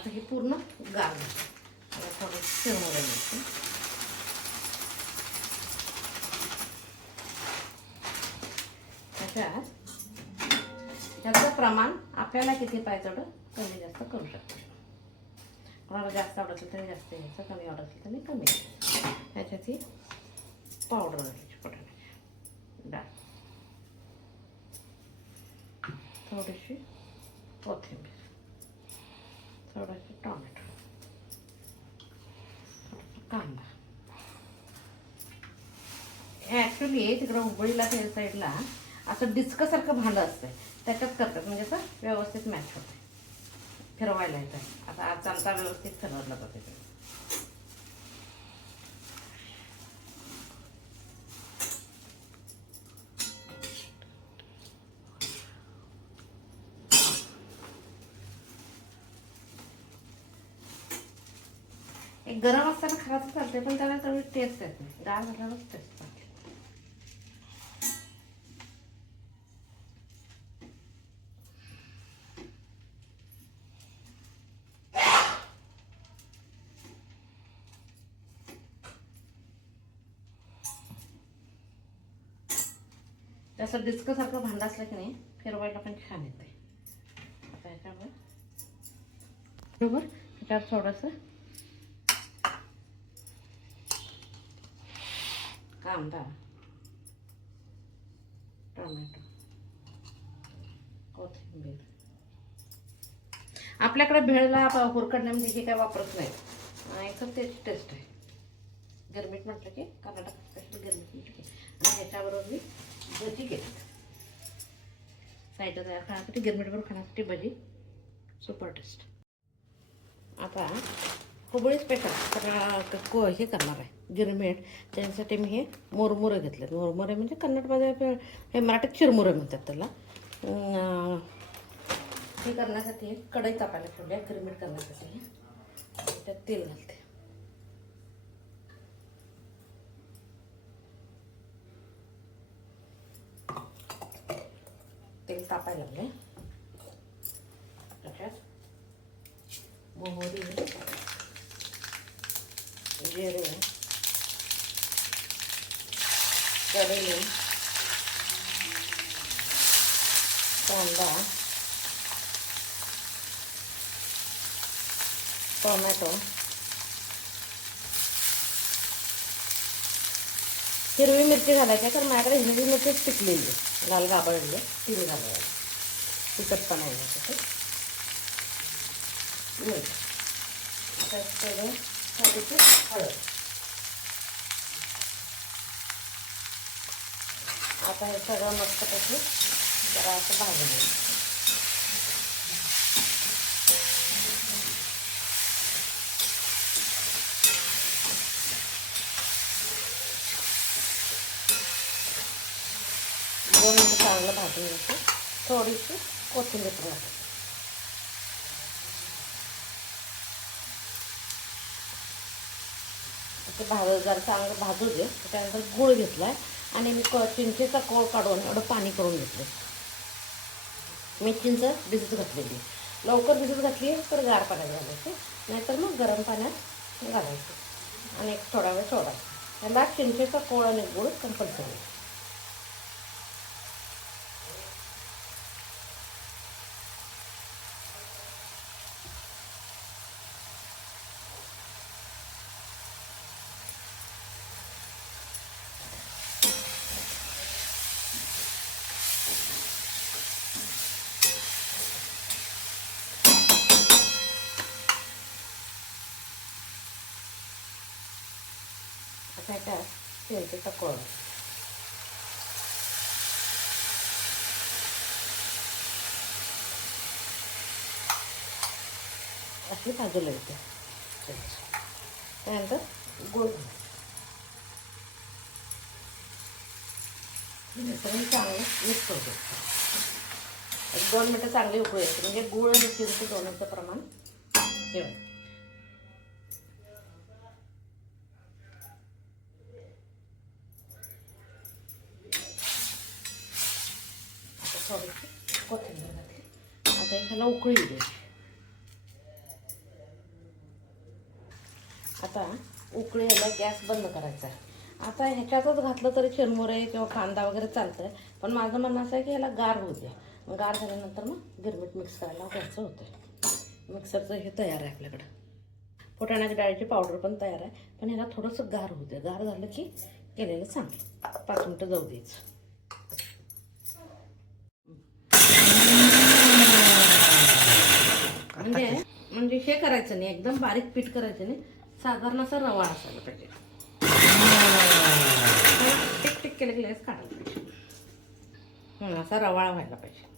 आता हे पूर्ण गार झालं. थोडं शिरमोडं घ्यायचं. त्याचं प्रमाण आपल्याला किती पाहिजे तेवढं कमी जास्त करू शकतो. कोणाला जास्त आवडत असेल तरी जास्त घ्यायचं, कमी आवडत असेल तरी कमी घ्यायचं. ह्याच्यात ही पावडर घालायची फुटाण्याची डाळ, थोडीशी कोथिंबीर, थोडासा टोमॅटो, कांदा. ॲक्च्युली तिकडं हुबळीला त्या साईडला असं डिस्कसारखं भांडं असतं, त्याच्यात करतात, म्हणजे असं व्यवस्थित मॅच होतं, फिरवायला येतं. आता आज आमचा व्यवस्थित फिरवला जातं तिकडे. एक गरम असताना खायचं चालते, पण त्याला तेवढी टेस्ट येते. गार झाल्यावरच टेस्ट येते. तसं डिस्कसारखं भांडं असलं की नाही, फिरवायला पण छान येते. आता ह्याच्यावर बरोबर त्याच्यात थोडंसं कांदा, टोमॅटो, कोथिंबीर. आपल्याकडे भेळला हुरकडण्यामध्ये जे काय वापरत नाही, एकदम त्याची टेस्ट आहे. गिरमीट म्हटलं की कर्नाटक स्पेशल गिरमीट म्हटलं की. आणि ह्याच्याबरोबर मी भजी केली साईडला तयार खाण्यासाठी, गिरमीटबरोबर खाण्यासाठी भजी सुपर टेस्ट. आता हुबळी स्पेशल हे करणार आहे गिरमीट. त्याच्यासाठी मी हे मुरमुरे घेतले. मुरमुरे म्हणजे कन्नडमध्ये हे मराठीत चिरमुरे म्हणतात त्याला. हे करण्यासाठी कढई तापायला ठेवली आहे गिरमीट करण्यासाठी. त्यात तेल घालते. तेल तापायला लागले. त्याच्यात मोहरी, जिरे, कढई, कांदा, टोमॅटो, हिरवी मिरची घालायची आहे, कारण माझ्याकडे हिरवी मिरचीच पिकलेली आहे, लाल गाबळली आहे, ती घालायला तिखटपणा येण्यासाठी. मीठ, थोडीशी हळद. आता हे सगळं मस्तपैकी जरा असं भाजून घ्यायचं. दोन मिनिटं चांगलं भाजून घ्यायचं. थोडीशी कोथिंबीर टाकायची. ते जरा चांगलं भाजू दे. त्यानंतर गूळ घेतला आहे आणि मी चिंचेचा कोळ काढून एवढं पाणी करून घेतलं. मी चिंच भिजत घातलेली. लवकर भिजत घातली तर गार पाण्यात घालायचे, नाहीतर मग गरम पाण्यात घालायचं आणि एक थोडा वेळ सोडायचं. त्याला चिंचेचा कोळ आणि गूळ कंपल्सरी. त्याच्यात चिंचेचा कोळ, अशी भाजूला येते. त्यानंतर गूळ चांगलं मिक्स होते. 1-2 मिनटं चांगली उकळू येते, म्हणजे गूळ आणि चिंच दोन्हीचं प्रमाण ठेवायचं. आता थोडीशी कोथिंबीर घातली. आता ह्याला उकळी द्यायची. आता उकळी आला, गॅस बंद करायचा आहे. आता ह्याच्यातच घातलं तरी चिरमुरे किंवा कांदा वगैरे चालतं आहे, पण माझं म्हणणं असं आहे की ह्याला गार होऊ द्या. गार झाल्यानंतर मग गिरमीट मिक्स करायला घ्यायचं होतं. मिक्सरचं हे तयार आहे आपल्याकडं. फुटाण्याच्या डाळीची पावडर पण तयार आहे, पण ह्याला थोडंसं गार होऊ द्या. गार झालं की केलेलं चांगलं. 5 मिनटं जाऊ द्यायचं. म्हणजे हे करायचं नाही, एकदम बारीक पीठ करायचं नाही, साधारण असा रवा असायला पाहिजे. टिक टिक केलं की लगेच काढायला पाहिजे. असा रवाळा व्हायला पाहिजे.